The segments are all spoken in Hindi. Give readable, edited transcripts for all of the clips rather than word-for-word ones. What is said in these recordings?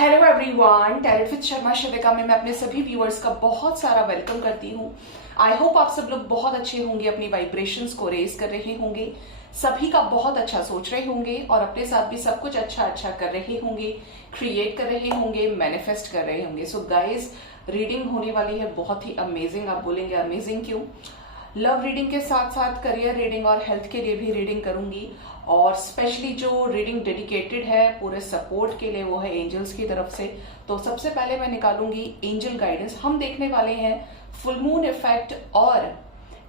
Hello everyone, talent with Sharma Shivika में मैं अपने सभी व्यूअर्स का बहुत सारा वेलकम करती हूँ। आई होप आप सब लोग बहुत अच्छे होंगे, अपनी वाइब्रेशंस को रेज कर रहे होंगे, सभी का बहुत अच्छा सोच रहे होंगे और अपने साथ भी सब कुछ अच्छा अच्छा कर रहे होंगे, क्रिएट कर रहे होंगे, मैनिफेस्ट कर रहे होंगे। सो गाइज, रीडिंग होने वाली है बहुत ही अमेजिंग। आप बोलेंगे अमेजिंग क्यों? लव रीडिंग के साथ साथ करियर रीडिंग और हेल्थ के लिए भी रीडिंग करूंगी, और स्पेशली जो रीडिंग डेडिकेटेड है पूरे सपोर्ट के लिए वो है एंजल्स की तरफ से। तो सबसे पहले मैं निकालूंगी एंजल गाइडेंस। हम देखने वाले हैं फुल मून इफेक्ट और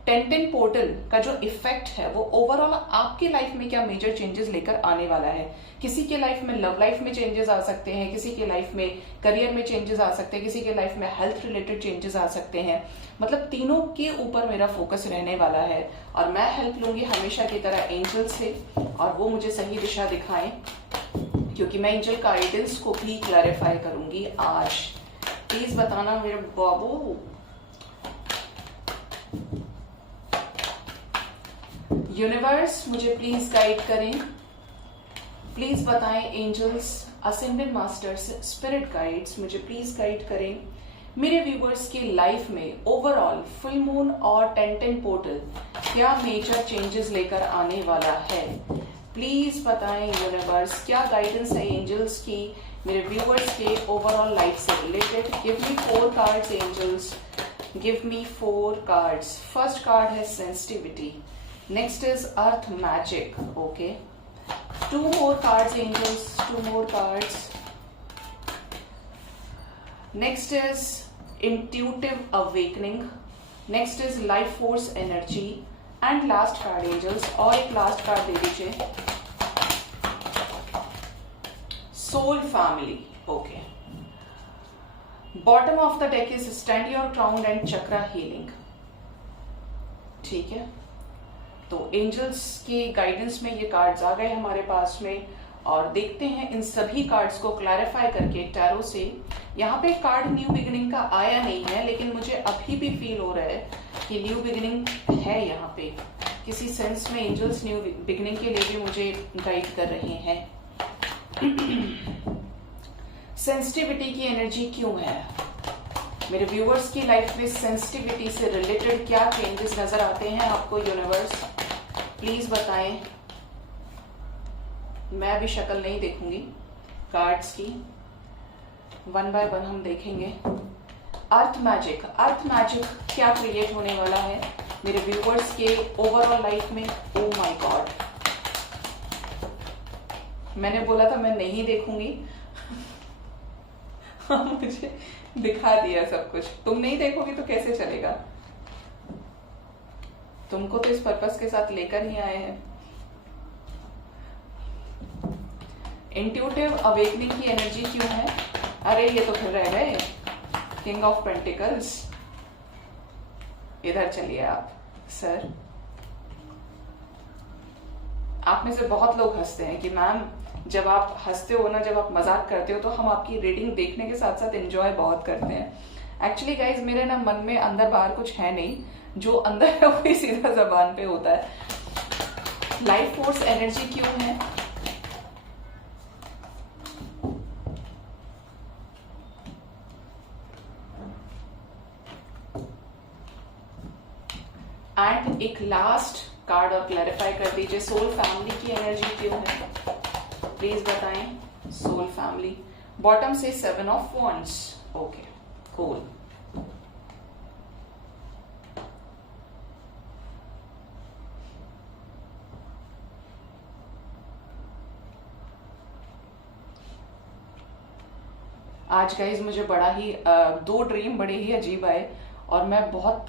10-10 पोर्टल का जो इफेक्ट है वो ओवरऑल आपकी लाइफ में क्या मेजर चेंजेस लेकर आने वाला है। किसी के लाइफ में लव लाइफ में चेंजेस आ सकते हैं, किसी के लाइफ में करियर में चेंजेस आ सकते हैं, किसी के लाइफ में हेल्थ रिलेटेड चेंजेस आ सकते हैं। मतलब तीनों के ऊपर मेरा फोकस रहने वाला है और मैं हेल्प लूंगी हमेशा की तरह एंजल से, और वो मुझे सही दिशा दिखाएं, क्योंकि मैं एंजल गाइडेंस को भी क्लैरिफाई करूंगी आज। प्लीज बताना मेरे बाबू। यूनिवर्स मुझे प्लीज गाइड करें, प्लीज बताएं angels, ascendant masters, spirit guides मुझे प्लीज गाइड करें मेरे व्यूवर्स की लाइफ में ओवरऑल फुल मून और 10-10 पोर्टल क्या मेजर चेंजेस लेकर आने वाला है। प्लीज बताएं यूनिवर्स, क्या गाइडेंस है एंजल्स की मेरे व्यूवर्स के ओवरऑल लाइफ से related. Give me 4 cards angels, give me 4 cards. First card है sensitivity, next is earth magic. Okay, 2 more cards angels, 2 more cards. Next is intuitive awakening, next is life force energy, and last card angels, और एक last card दे दीजिए, soul family. Okay, bottom of the deck is stand your ground and chakra healing. ठीक है, तो एंजल्स के गाइडेंस में ये कार्ड्स आ गए हमारे पास में, और देखते हैं इन सभी कार्ड्स को क्लैरिफाई करके टैरो से। यहाँ पे कार्ड न्यू बिगिनिंग का आया नहीं है, लेकिन मुझे अभी भी फील हो रहा है कि न्यू बिगिनिंग है यहाँ पे। किसी सेंस में एंजल्स न्यू बिगिनिंग के लिए भी मुझे गाइड कर रहे हैं। सेंसिटिविटी की एनर्जी क्यों है मेरे व्यूअर्स की लाइफ में? सेंसिटिविटी से रिलेटेड क्या चेंजेस नजर आते हैं आपको यूनिवर्स? प्लीज बताएं। मैं भी शक्ल नहीं देखूंगी कार्ड्स की, 1 बाय 1 हम देखेंगे। अर्थ मैजिक, अर्थ मैजिक क्या क्रिएट होने वाला है मेरे व्यूअर्स के ओवरऑल लाइफ में? ओ माय गॉड, मैंने बोला था मैं नहीं देखूंगी मुझे दिखा दिया सब कुछ। तुम नहीं देखोगी तो कैसे चलेगा? तुमको तो इस पर्पस के साथ लेकर ही आए हैं। इंट्यूटिव अवेकनिंग की एनर्जी क्यों है? अरे ये तो फिर रह गए किंग ऑफ पेंटिकल्स। इधर चलिए आप सर। आप में से बहुत लोग हंसते हैं कि मैम जब आप हंसते हो ना, जब आप मजाक करते हो तो हम आपकी रीडिंग देखने के साथ साथ एंजॉय बहुत करते हैं। एक्चुअली गाइज, मेरे ना मन में अंदर बाहर कुछ है नहीं, जो अंदर है वही सीधा जबान पे होता है। लाइफ फोर्स एनर्जी क्यों है? एंड एक लास्ट कार्ड और क्लैरिफाई कर दीजिए, सोल फैमिली की एनर्जी क्यों है? प्लीज बताएं सोल फैमिली। बॉटम से 7 ऑफ वॉन्ड्स। Okay, cool. आज गाइज मुझे बड़ा ही 2 ड्रीम बड़े ही अजीब आए, और मैं बहुत,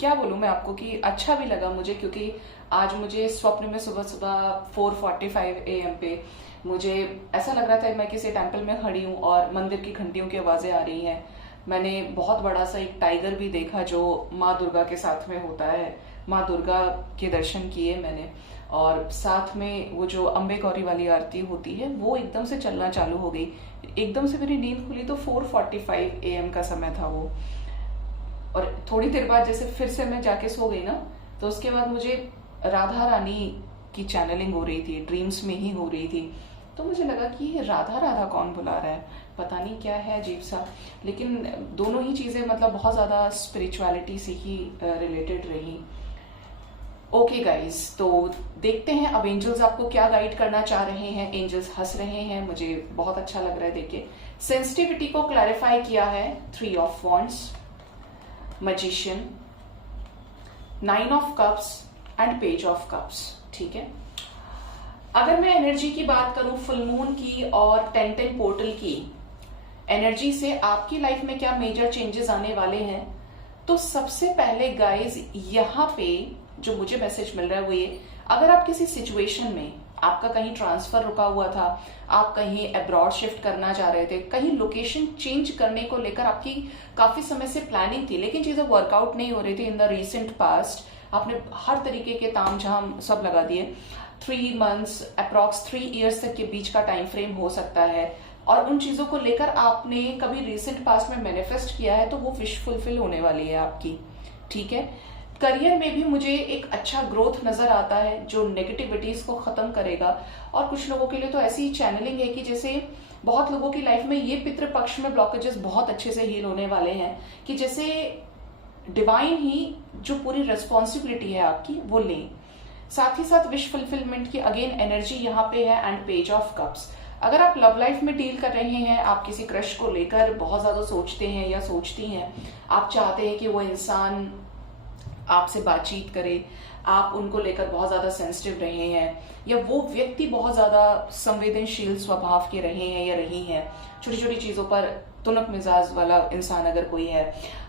क्या बोलूं मैं आपको कि अच्छा भी लगा मुझे, क्योंकि आज मुझे स्वप्न में सुबह सुबह 4:45 AM पे मुझे ऐसा लग रहा था मैं किसी टेंपल में खड़ी हूँ और मंदिर की घंटियों की आवाजें आ रही हैं। मैंने बहुत बड़ा सा एक टाइगर भी देखा जो माँ दुर्गा के साथ में होता है। माँ दुर्गा के दर्शन किए मैंने, और साथ में वो जो अम्बे गौरी वाली आरती होती है वो एकदम से चलना चालू हो गई। एकदम से मेरी नींद खुली तो 4:45 AM का समय था वो, और थोड़ी देर बाद जैसे फिर से मैं जाके सो गई ना, तो उसके बाद मुझे राधा रानी की चैनलिंग हो रही थी, ड्रीम्स में ही हो रही थी। तो मुझे लगा कि ये राधा राधा कौन बुला रहा है, पता नहीं क्या है अजीब सा। लेकिन दोनों ही चीज़ें मतलब बहुत ज़्यादा स्पिरिचुअलिटी से ही रिलेटेड रही। ओके गाइज, तो देखते हैं अब एंजल्स आपको क्या गाइड करना चाह रहे हैं। एंजल्स हंस रहे हैं, मुझे बहुत अच्छा लग रहा है देखिए। सेंसिटिविटी को क्लैरिफाई किया है 3 of wands, magician, 9 of cups and page of cups. ठीक है, अगर मैं एनर्जी की बात करूं फुल मून की और 10-10 पोर्टल की एनर्जी से आपकी लाइफ में क्या मेजर चेंजेस आने वाले हैं, तो सबसे पहले गाइज यहाँ पे जो मुझे मैसेज मिल रहा है वो ये, अगर आप किसी सिचुएशन में, आपका कहीं ट्रांसफर रुका हुआ था, आप कहीं अब्रॉड शिफ्ट करना चाह रहे थे, कहीं लोकेशन चेंज करने को लेकर आपकी काफी समय से प्लानिंग थी, लेकिन चीजें वर्कआउट नहीं हो रही थी इन द रिसेंट पास्ट, आपने हर तरीके के ताम झाम सब लगा दिए। 3 मंथ्स अप्रॉक्स 3 ईयर्स तक के बीच का टाइम फ्रेम हो सकता है, और उन चीजों को लेकर आपने कभी रिसेंट पास्ट में मैनिफेस्ट किया है तो वो विश फुलफिल होने वाली है आपकी। ठीक है, करियर में भी मुझे एक अच्छा ग्रोथ नजर आता है जो नेगेटिविटीज को खत्म करेगा। और कुछ लोगों के लिए तो ऐसी चैनलिंग है कि जैसे बहुत लोगों की लाइफ में ये पितृपक्ष में ब्लॉकेजेस बहुत अच्छे से हील होने वाले हैं, कि जैसे डिवाइन ही जो पूरी रिस्पॉन्सिबिलिटी है आपकी वो लें। साथ ही साथ विश फुलफिलमेंट की अगेन एनर्जी यहाँ पे है, एंड पेज ऑफ कप्स। अगर आप लव लाइफ में डील कर रहे हैं, आप किसी क्रश को लेकर बहुत ज्यादा सोचते हैं या सोचती हैं, आप चाहते हैं कि वो इंसान आपसे बातचीत करे, आप उनको लेकर बहुत ज्यादा सेंसिटिव रहे हैं, या वो व्यक्ति बहुत ज्यादा संवेदनशील स्वभाव के रहे हैं या रही हैं, छोटी छोटी चीजों पर तुनक मिजाज वाला इंसान अगर कोई है,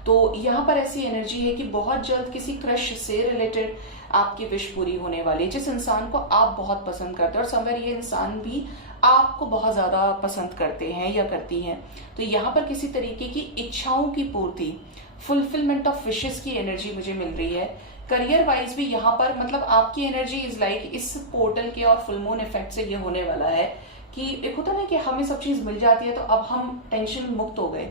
तो यहाँ पर ऐसी एनर्जी है कि बहुत जल्द किसी क्रश से रिलेटेड आपकी विश पूरी होने वाली है, जिस इंसान को आप बहुत पसंद करते हैं, और समवेयर ये इंसान भी आपको बहुत ज्यादा पसंद करते हैं या करती हैं। तो यहाँ पर किसी तरीके की इच्छाओं की पूर्ति, फुलफिलमेंट ऑफ विशेस की एनर्जी मुझे मिल रही है। करियर वाइज भी यहाँ पर मतलब आपकी एनर्जी इज लाइक इस पोर्टल के और फुल मून इफेक्ट से ये होने वाला है कि एक होता ना कि हमें सब चीज मिल जाती है तो अब हम टेंशन मुक्त हो गए।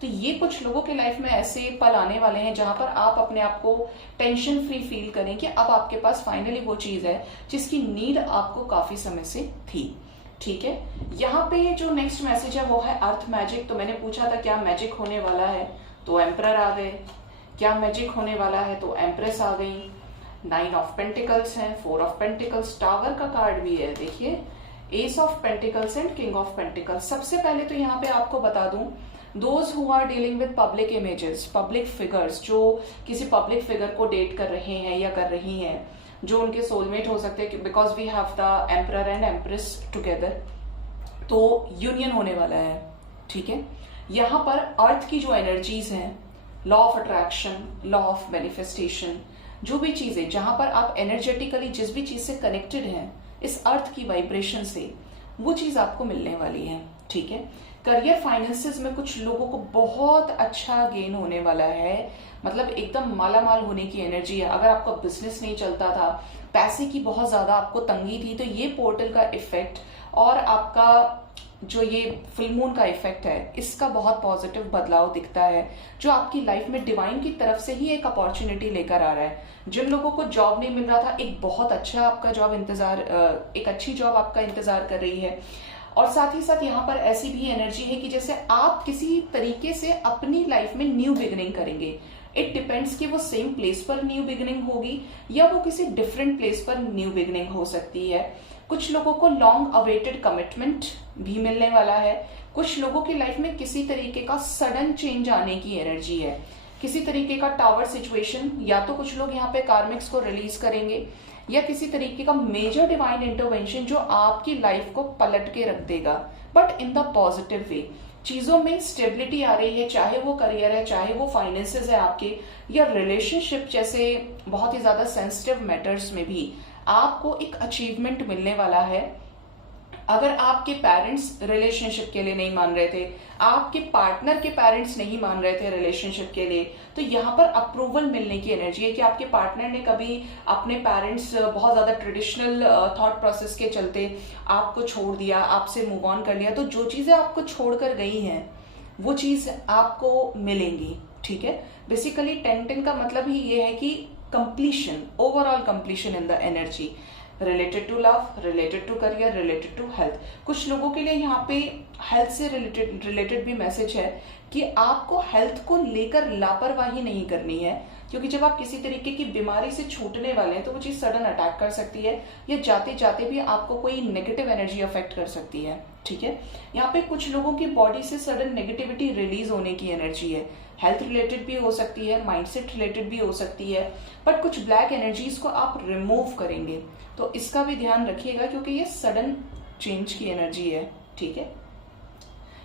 तो ये कुछ लोगों के लाइफ में ऐसे पल आने वाले हैं जहां पर आप अपने आप को टेंशन फ्री फील करें कि अब आपके पास फाइनली वो चीज है जिसकी नीड आपको काफी समय से थी। ठीक है, यहाँ पे जो नेक्स्ट मैसेज है वो है अर्थ मैजिक। तो मैंने पूछा था क्या मैजिक होने वाला है, तो एम्परर आ गए। क्या मैजिक होने वाला है, तो एम्प्रेस आ गई। 9 ऑफ पेंटिकल्स है, 4 ऑफ पेंटिकल्स, टावर का कार्ड भी है देखिए, ace of pentacles and king of pentacles. सबसे पहले तो यहाँ पे आपको बता दूं, those who are dealing with public images, public figures, जो किसी पब्लिक फिगर को डेट कर रहे हैं या कर रही हैं, जो उनके सोलमेट हो सकते हैं, because we have the emperor and empress together, तो यूनियन होने वाला है। ठीक है, यहाँ पर अर्थ की जो एनर्जीज हैं, law of attraction, law of manifestation, जो भी चीजें जहां पर आप एनर्जेटिकली जिस भी चीज से कनेक्टेड हैं इस अर्थ की वाइब्रेशन से, वो चीज आपको मिलने वाली है। ठीक है, करियर फाइनेंसेस में कुछ लोगों को बहुत अच्छा गेन होने वाला है, मतलब एकदम मालामाल होने की एनर्जी है। अगर आपका बिजनेस नहीं चलता था, पैसे की बहुत ज्यादा आपको तंगी थी, तो ये पोर्टल का इफेक्ट और आपका जो ये फुल मून का इफेक्ट है, इसका बहुत पॉजिटिव बदलाव दिखता है, जो आपकी लाइफ में डिवाइन की तरफ से ही एक अपॉर्चुनिटी लेकर आ रहा है। जिन लोगों को जॉब नहीं मिल रहा था, एक बहुत अच्छा आपका जॉब इंतजार, एक अच्छी जॉब आपका इंतजार कर रही है। और साथ ही साथ यहाँ पर ऐसी भी एनर्जी है कि जैसे आप किसी तरीके से अपनी लाइफ में न्यू बिगिनिंग करेंगे। इट डिपेंड्स कि वो सेम प्लेस पर न्यू बिगिनिंग होगी या वो किसी डिफरेंट प्लेस पर न्यू बिगिनिंग हो सकती है। कुछ लोगों को लॉन्ग अवेटेड कमिटमेंट भी मिलने वाला है। कुछ लोगों की लाइफ में किसी तरीके का सडन चेंज आने की एनर्जी है, किसी तरीके का टावर सिचुएशन, या तो कुछ लोग यहाँ पे कार्मिक्स को रिलीज करेंगे या किसी तरीके का मेजर डिवाइन इंटरवेंशन जो आपकी लाइफ को पलट के रख देगा, but in the positive way. चीजों में स्टेबिलिटी आ रही है, चाहे वो करियर है, चाहे वो फाइनेंसेस है आपके, या रिलेशनशिप जैसे बहुत ही ज्यादा सेंसिटिव मैटर्स में भी आपको एक अचीवमेंट मिलने वाला है। अगर आपके पेरेंट्स रिलेशनशिप के लिए नहीं मान रहे थे, आपके पार्टनर के पेरेंट्स नहीं मान रहे थे रिलेशनशिप के लिए, तो यहाँ पर अप्रूवल मिलने की एनर्जी है कि आपके पार्टनर ने कभी अपने पेरेंट्स बहुत ज्यादा ट्रेडिशनल थॉट प्रोसेस के चलते आपको छोड़ दिया, आपसे मूव ऑन कर लिया, तो जो चीजें आपको छोड़कर गई हैं वो चीज आपको मिलेंगी। ठीक है, बेसिकली 10-10 का मतलब ही ये है कि completion, overall completion in the energy. Related to love, related to career, related to health. कुछ लोगों के लिए यहाँ पे हेल्थ से रिलेटेड भी मैसेज है कि आपको हेल्थ को लेकर लापरवाही नहीं करनी है, क्योंकि जब आप किसी तरीके की बीमारी से छूटने वाले हैं तो वो चीज सडन अटैक कर सकती है, या जाते जाते भी आपको कोई नेगेटिव एनर्जी अफेक्ट कर सकती है। ठीक है, यहाँ पे कुछ लोगों की बॉडी से सडन नेगेटिविटी रिलीज होने की एनर्जी है। हेल्थ रिलेटेड भी हो सकती है, माइंडसेट रिलेटेड भी हो सकती है, बट कुछ ब्लैक एनर्जीज को आप रिमूव करेंगे तो इसका भी ध्यान रखिएगा, क्योंकि ये सडन चेंज की एनर्जी है। ठीक है,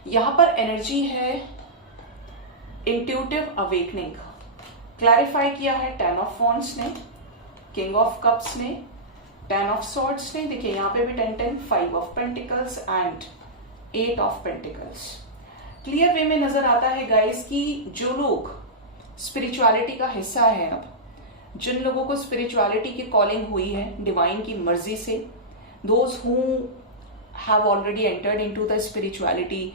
यहां पर एनर्जी है इंट्यूटिव अवेकनिंग, क्लैरिफाई किया है 10 ऑफ वॉन्ड्स ने, किंग ऑफ कप्स ने, 10 ऑफ सॉर्ड्स ने, देखिए यहां पे भी 10, 5 of pentacles and 8 of pentacles. Clear way में नजर आता है गाइस कि जो लोग स्पिरिचुअलिटी का हिस्सा है, अब जिन लोगों को स्पिरिचुअलिटी की कॉलिंग हुई है डिवाइन की मर्जी से, those who have already entered into the spirituality,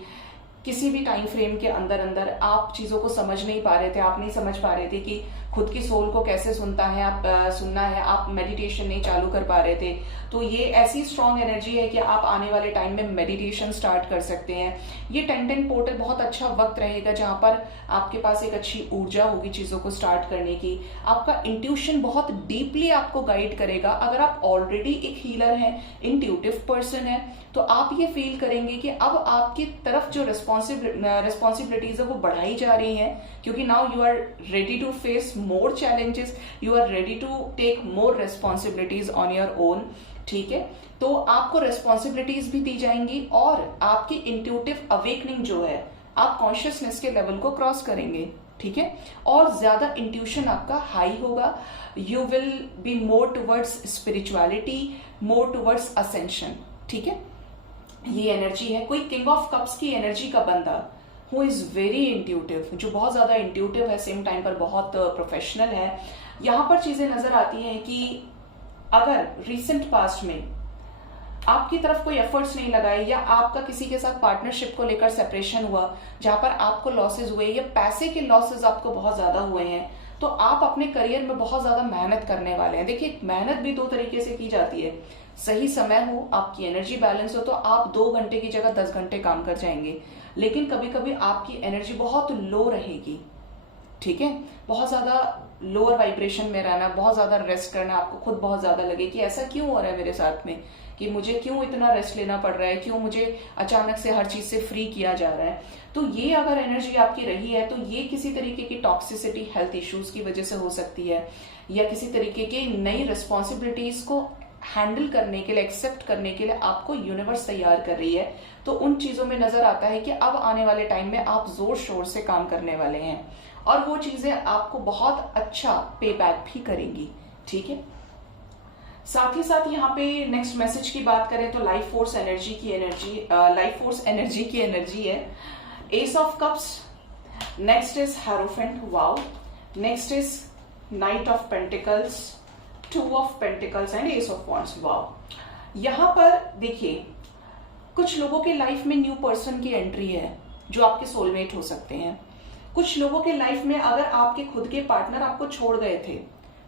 किसी भी टाइम फ्रेम के अंदर अंदर आप चीजों को समझ नहीं पा रहे थे, आप नहीं समझ पा रहे थे कि खुद की सोल को कैसे सुनना है, आप मेडिटेशन नहीं चालू कर पा रहे थे, तो ये ऐसी स्ट्रॉन्ग एनर्जी है कि आप आने वाले टाइम में मेडिटेशन स्टार्ट कर सकते हैं। ये 10 पोर्टल बहुत अच्छा वक्त रहेगा जहां पर आपके पास एक अच्छी ऊर्जा होगी चीजों को स्टार्ट करने की। आपका इंट्यूशन बहुत डीपली आपको गाइड करेगा। अगर आप ऑलरेडी एक हीलर हैं, इंट्यूटिव पर्सन है, तो आप ये फील करेंगे कि अब आपकी तरफ जो रिस्पॉन्सिबिलिटीज है वो बढ़ाई जा रही हैं, क्योंकि now you are ready to face more challenges, you are ready to take more responsibilities on your own. ठीक है, तो आपको रिस्पॉन्सिबिलिटीज भी दी जाएंगी और आपकी इंट्यूटिव अवेकनिंग जो है, आप कॉन्शियसनेस के लेवल को क्रॉस करेंगे। ठीक है, और ज्यादा इंट्यूशन आपका हाई होगा। You will be more towards spirituality, more towards ascension. ठीक है, ये एनर्जी है। कोई किंग ऑफ कप्स की एनर्जी का बंदा हु इज वेरी इंट्यूटिव, जो बहुत ज्यादा इंट्यूटिव है, सेम टाइम पर बहुत प्रोफेशनल है। यहां पर चीजें नजर आती हैं कि अगर रिसेंट पास्ट में आपकी तरफ कोई एफर्ट्स नहीं लगाए, या आपका किसी के साथ पार्टनरशिप को लेकर सेपरेशन हुआ जहां पर आपको लॉसेज हुए, या पैसे के लॉसेज आपको बहुत ज्यादा हुए हैं, तो आप अपने करियर में बहुत ज्यादा मेहनत करने वाले हैं। देखिए, मेहनत भी 2 तरीके से की जाती है। सही समय हो, आपकी एनर्जी बैलेंस हो, तो आप 2 घंटे की जगह 10 घंटे काम कर जाएंगे, लेकिन कभी कभी आपकी एनर्जी बहुत लो रहेगी। ठीक है, बहुत ज्यादा लोअर वाइब्रेशन में रहना, बहुत ज्यादा रेस्ट करना, आपको खुद बहुत ज्यादा लगे कि ऐसा क्यों हो रहा है मेरे साथ में, कि मुझे क्यों इतना रेस्ट लेना पड़ रहा है, क्यों मुझे अचानक से हर चीज से फ्री किया जा रहा है। तो ये अगर एनर्जी आपकी रही है तो ये किसी तरीके की टॉक्सिसिटी, हेल्थ इश्यूज की वजह से हो सकती है, या किसी तरीके की नई रिस्पॉन्सिबिलिटीज को हैंडल करने के लिए, एक्सेप्ट करने के लिए आपको यूनिवर्स तैयार कर रही है। तो उन चीजों में नजर आता है कि अब आने वाले टाइम में आप जोर शोर से काम करने वाले हैं, और वो चीजें आपको बहुत अच्छा पे बैक भी करेंगी। ठीक है, साथ ही साथ यहाँ पे नेक्स्ट मैसेज की बात करें तो लाइफ फोर्स एनर्जी की एनर्जी है। S of cups, next is hierophant, wow, next is night of pentacles, 2 of pentacles and S of wands, wow. यहां पर देखिए, कुछ लोगों के लाइफ में न्यू पर्सन की एंट्री है जो आपके सोलमेट हो सकते हैं। कुछ लोगों के लाइफ में अगर आपके खुद के पार्टनर आपको छोड़ गए थे,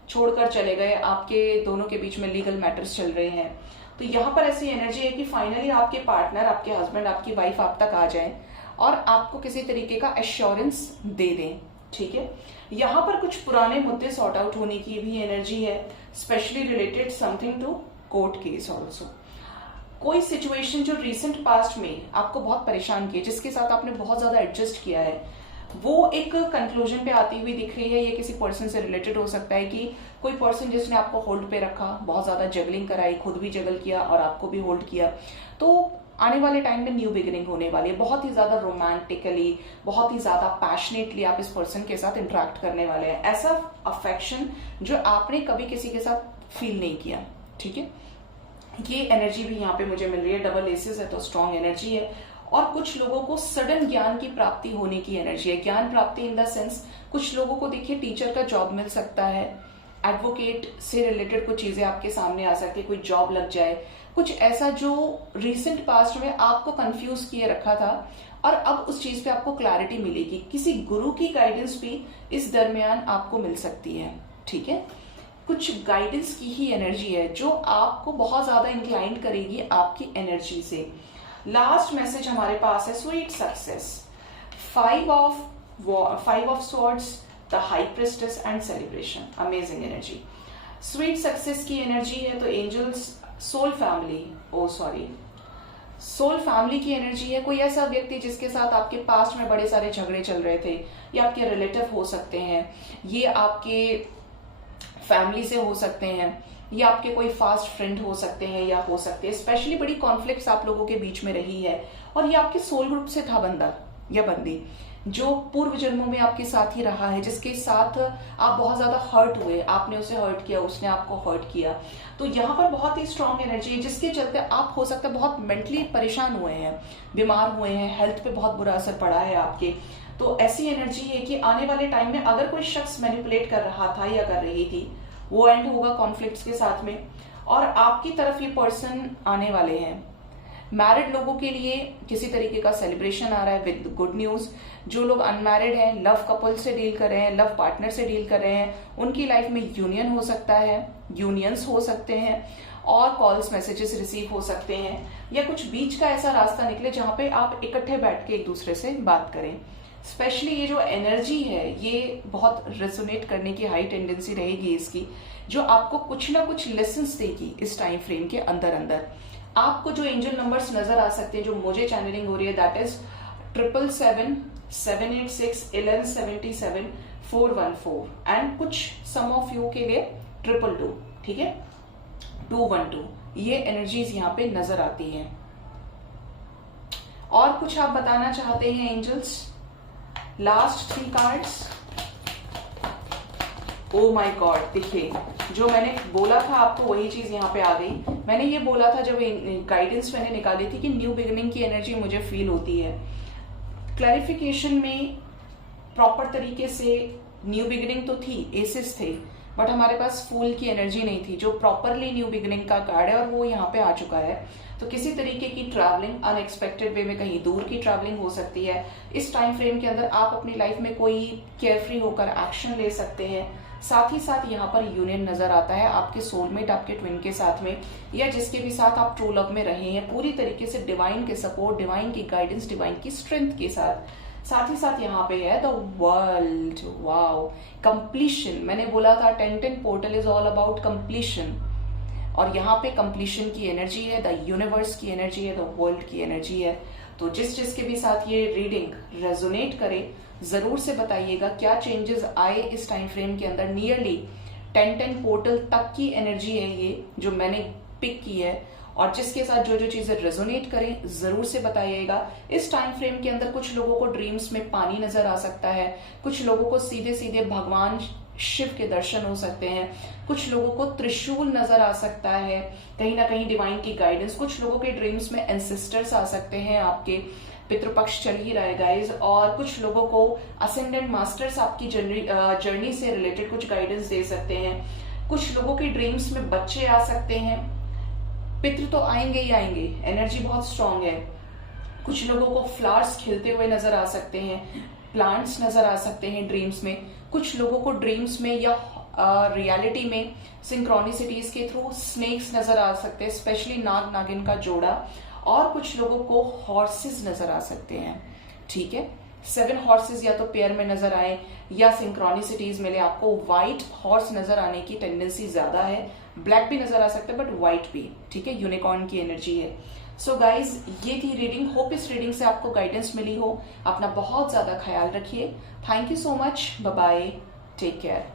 छोड़कर चले गए, आपके दोनों के बीच में लीगल मैटर्स चल रहे हैं, तो यहाँ पर ऐसी एनर्जी है कि फाइनली आपके पार्टनर, आपके हस्बैंड, आपकी वाइफ आप तक आ जाए और आपको किसी तरीके का एश्योरेंस दे दें। ठीक है, यहाँ पर कुछ पुराने मुद्दे सॉर्ट आउट होने की भी एनर्जी है, specially related something to court case also. कोई सिचुएशन जो रिसेंट पास्ट में आपको बहुत परेशान की, जिसके साथ आपने बहुत ज्यादा एडजस्ट किया है, वो एक कंक्लूजन पे आती हुई दिख रही है। ये किसी पर्सन से रिलेटेड हो सकता है कि कोई पर्सन जिसने आपको होल्ड पे रखा, बहुत ज्यादा जगलिंग कराई, खुद भी जगल किया और आपको भी होल्ड किया। तो आने वाले टाइम में न्यू बिगिनिंग होने वाली है। बहुत ही ज्यादा रोमांटिकली, बहुत ही ज्यादा पैशनेटली आप इस पर्सन के साथ इंटरेक्ट करने वाले हैं। ऐसा अफेक्शन जो आपने कभी किसी के साथ फील नहीं किया। ठीक है, ये एनर्जी भी यहाँ पे मुझे मिल रही है। डबल एसेस है तो स्ट्रॉन्ग एनर्जी है। और कुछ लोगों को सडन ज्ञान की प्राप्ति होने की एनर्जी है। ज्ञान प्राप्ति इन द सेंस, कुछ लोगों को देखिए टीचर का जॉब मिल सकता है, एडवोकेट से रिलेटेड कुछ चीजें आपके सामने आ सकती है, कोई जॉब लग जाए, कुछ ऐसा जो रिसेंट पास्ट में आपको कंफ्यूज किए रखा था और अब उस चीज पे आपको क्लैरिटी मिलेगी। किसी गुरु की गाइडेंस भी इस दरमियान आपको मिल सकती है। ठीक है, कुछ गाइडेंस की ही एनर्जी है जो आपको बहुत ज्यादा इंक्लाइंड करेगी आपकी एनर्जी से। लास्ट मैसेज हमारे पास है sweet success, 5 of swords, the high priestess and celebration. Amazing energy, sweet success की एनर्जी है। तो एंजल्स सोल फैमिली की एनर्जी है। कोई ऐसा व्यक्ति जिसके साथ आपके पास्ट में बड़े सारे झगड़े चल रहे थे, ये आपके रिलेटिव हो सकते हैं, ये आपके फैमिली से हो सकते हैं, ये आपके कोई फास्ट फ्रेंड हो सकते हैं या हो सकते हैं। स्पेशली बड़ी कॉन्फ्लिक्ट्स आप लोगों के बीच में रही है और ये आपके सोल ग्रुप से था बंदा या बंदी जो पूर्व जन्मों में आपके साथ ही रहा है, जिसके साथ आप बहुत ज्यादा हर्ट हुए, आपने उसे हर्ट किया, उसने आपको हर्ट किया। तो यहाँ पर बहुत ही स्ट्रांग एनर्जी है जिसके चलते आप हो सकता है बहुत मेंटली परेशान हुए हैं, बीमार हुए हैं, हेल्थ पे बहुत बुरा असर पड़ा है आपके। तो ऐसी एनर्जी है कि आने वाले टाइम में अगर कोई शख्स मैनिपुलेट कर रहा था या कर रही थी, वो एंड होगा कॉन्फ्लिक्ट्स के साथ में और आपकी तरफ ये पर्सन आने वाले हैं। मैरिड लोगों के लिए किसी तरीके का सेलिब्रेशन आ रहा है विद गुड न्यूज। जो लोग अनमैरिड हैं, लव कपल से डील कर रहे हैं, लव पार्टनर से डील कर रहे हैं, उनकी लाइफ में यूनियन हो सकता है, यूनियंस हो सकते हैं और कॉल्स मैसेजेस रिसीव हो सकते हैं या कुछ बीच का ऐसा रास्ता निकले जहां पे आप इकट्ठे बैठ के एक दूसरे से बात करें। स्पेशली ये जो एनर्जी है ये बहुत रेजोनेट करने की हाई टेंडेंसी रहेगी इसकी, जो आपको कुछ ना कुछ लेसन्स देगी इस टाइम फ्रेम के अंदर अंदर। आपको जो एंजल नंबर्स नजर आ सकते हैं जो मुझे चैनलिंग हो रही है, दैट इज 777 786 1177 414 एंड कुछ सम ऑफ यू के लिए 222, ठीक है, 212। ये एनर्जीज यहाँ पे नजर आती हैं। और कुछ आप बताना चाहते हैं angels? Last 3 cards. Oh my god, देखिए जो मैंने बोला था आपको वही चीज यहाँ पे आ गई। मैंने ये बोला था जब गाइडेंस मैंने निकाली थी कि न्यू बिगिनिंग की एनर्जी मुझे फील होती है। क्लैरिफिकेशन में प्रॉपर तरीके से न्यू बिगिनिंग तो थी, एसेस थे, बट हमारे पास फूल की एनर्जी नहीं थी जो प्रॉपरली न्यू बिगिनिंग का कार्ड है और वो यहाँ पे आ चुका है। तो किसी तरीके की ट्रैवलिंग अनएक्सपेक्टेड वे में कहीं दूर की ट्रैवलिंग हो सकती है। इस टाइम फ्रेम के अंदर आप अपनी लाइफ में कोई केयरफ्री होकर एक्शन ले सकते हैं। साथ ही साथ यहाँ पर यूनियन नजर आता है आपके सोलमेट, आपके ट्विन के साथ में या जिसके भी साथ आप ट्रू लव में रहे हैं, पूरी तरीके से डिवाइन के सपोर्ट, डिवाइन की गाइडेंस, डिवाइन की स्ट्रेंथ के साथ। साथ ही साथ यहाँ पे है द वर्ल्ड, वाओ, कंप्लीशन। मैंने बोला था 1010 portal is all about completion और यहाँ पे कंप्लीशन की एनर्जी है, द यूनिवर्स की एनर्जी है, द वर्ल्ड की एनर्जी है। तो जिसके भी साथ ये रीडिंग रेजोनेट करे जरूर से बताइएगा क्या चेंजेस आए इस टाइम फ्रेम के अंदर। नियरली 1010 पोर्टल तक की एनर्जी है ये जो मैंने पिक की है और जिसके साथ जो जो चीजें रेजोनेट करें जरूर से बताइएगा। इस टाइम फ्रेम के अंदर कुछ लोगों को ड्रीम्स में पानी नजर आ सकता है, कुछ लोगों को सीधे सीधे भगवान शिव के दर्शन हो सकते हैं, कुछ लोगों को त्रिशूल नजर आ सकता है, कहीं ना कहीं डिवाइन की गाइडेंस। कुछ लोगों के ड्रीम्स में एंसेस्टर्स आ सकते हैं, आपके पितृपक्ष चल ही रहा है गाइज। और कुछ लोगों को असेंडेंट मास्टर्स आपकी जर्नी से रिलेटेड कुछ गाइडेंस दे सकते हैं। कुछ लोगों के ड्रीम्स में बच्चे आ सकते हैं, पितृ तो आएंगे ही आएंगे, एनर्जी बहुत स्ट्रांग है। कुछ लोगों को फ्लावर्स खिलते हुए नजर आ सकते हैं, प्लांट्स नजर आ सकते हैं ड्रीम्स में। कुछ लोगों को ड्रीम्स में या रियलिटी में सिंक्रोनिसिटीज के थ्रू स्नेक्स नजर आ सकते हैं, स्पेशली नाग नागिन का जोड़ा। और कुछ लोगों को हॉर्सेस नजर आ सकते हैं, ठीक है, 7 हॉर्सेस या तो पेयर में नजर आए या सिंक्रोनिसिटीज मिले। आपको व्हाइट हॉर्स नजर आने की टेंडेंसी ज्यादा है, ब्लैक भी नजर आ सकता है बट व्हाइट भी, ठीक है, यूनिकॉर्न की एनर्जी है। सो गाइज ये थी रीडिंग, होप इस रीडिंग से आपको गाइडेंस मिली हो। अपना बहुत ज्यादा ख्याल रखिए। Thank you so much, bye bye, take care.